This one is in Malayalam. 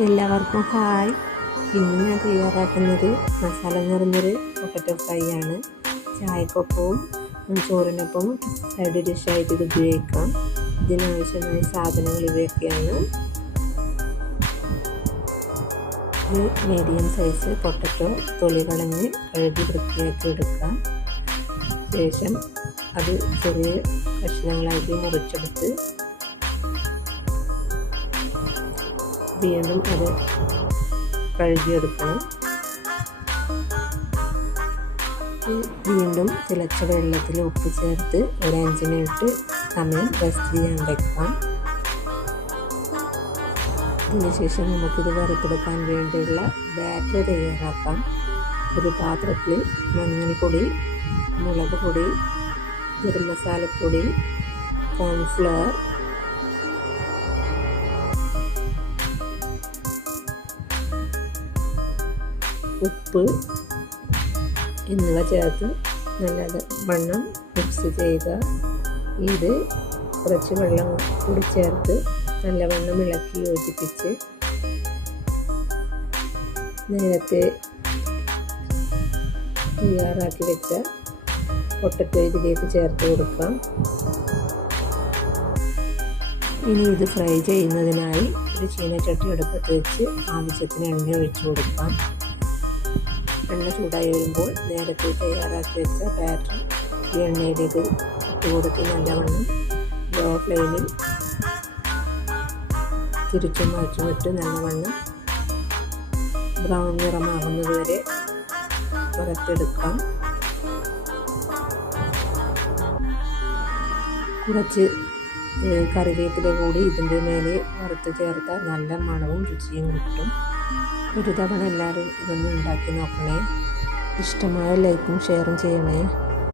എല്ലാവർക്കും ഹായ്. ഇന്ന് ഞാൻ തയ്യാറാക്കുന്നത് മസാല നിറഞ്ഞൊരു പൊട്ടറ്റോ ഫ്രൈ ആണ്. ചായക്കൊപ്പവും ചോറിനൊപ്പം സൈഡ് ഡിഷായിട്ട് ഇത് ഉപയോഗിക്കാം. ഇതിനാവശ്യമായ സാധനങ്ങൾ ഇവയൊക്കെയാണ്. ഒരു മീഡിയം സൈസ് പൊട്ടറ്റോ തൊലി കളഞ്ഞ് കഴുകി വൃത്തിയാക്കി എടുക്കാം. ശേഷം അത് ചെറിയ കഷ്ണങ്ങളായിട്ട് മുറിച്ചെടുത്ത് വീണ്ടും അത് കഴുകിയെടുക്കണം. വീണ്ടും തിളച്ച വെള്ളത്തിൽ ഉപ്പ് ചേർത്ത് ഒരു 5 മിനിറ്റ് സമയം റെസ്റ്റ് ചെയ്യാൻ വയ്ക്കാം. അതിനുശേഷം നമുക്കിത് വറുത്തെടുക്കാൻ വേണ്ടിയുള്ള ബാറ്റർ തയ്യാറാക്കാം. ഒരു പാത്രത്തിൽ മഞ്ഞൾപ്പൊടി, മുളക് പൊടി, ഗരം മസാലപ്പൊടി, കോൺഫ്ലവർ, ഉപ്പ് എന്നിവ ചേർത്ത് നല്ലവണ്ണം മിക്സ് ചെയ്യുക. ഇത് കുറച്ച് വെള്ളം കൂടി ചേർത്ത് നല്ലവണ്ണം ഇളക്കി യോജിപ്പിച്ച് നേരത്തെ തയ്യാറാക്കി വെച്ച പൊട്ടറ്റോ ഇതിലേക്ക് ചേർത്ത് കൊടുക്കാം. ഇനി ഇത് ഫ്രൈ ചെയ്യുന്നതിനായി ഒരു ചീനച്ചട്ടി അടുപ്പത്ത് വെച്ച് ആവശ്യത്തിന് എണ്ണ ഒഴിച്ചു കൊടുക്കാം. എണ്ണ ചൂടായി വരുമ്പോൾ നേരത്തെ തയ്യാറാക്കി വെച്ച ബാറ്റർ ഈ എണ്ണയിലേക്ക് ഇട്ട് കൊടുത്ത് നല്ലവണ്ണം ലോ ഫ്ലെയിമിൽ തിരിച്ചും മറിച്ചുമിട്ട് നല്ലവണ്ണം ബ്രൗൺ നിറമാകുന്നത് വരെ വറുത്തെടുക്കാം. കുറച്ച് കറിവേപ്പില കൂടി ഇതിൻ്റെ മേലെ വറുത്ത് ചേർത്താൽ നല്ല മണവും രുചിയും കിട്ടും. ഒരു തവണ എല്ലാവരും ഇതൊന്ന് ഉണ്ടാക്കി നോക്കണേ. ഇഷ്ടമായ ലൈക്കും ഷെയറും ചെയ്യണേ.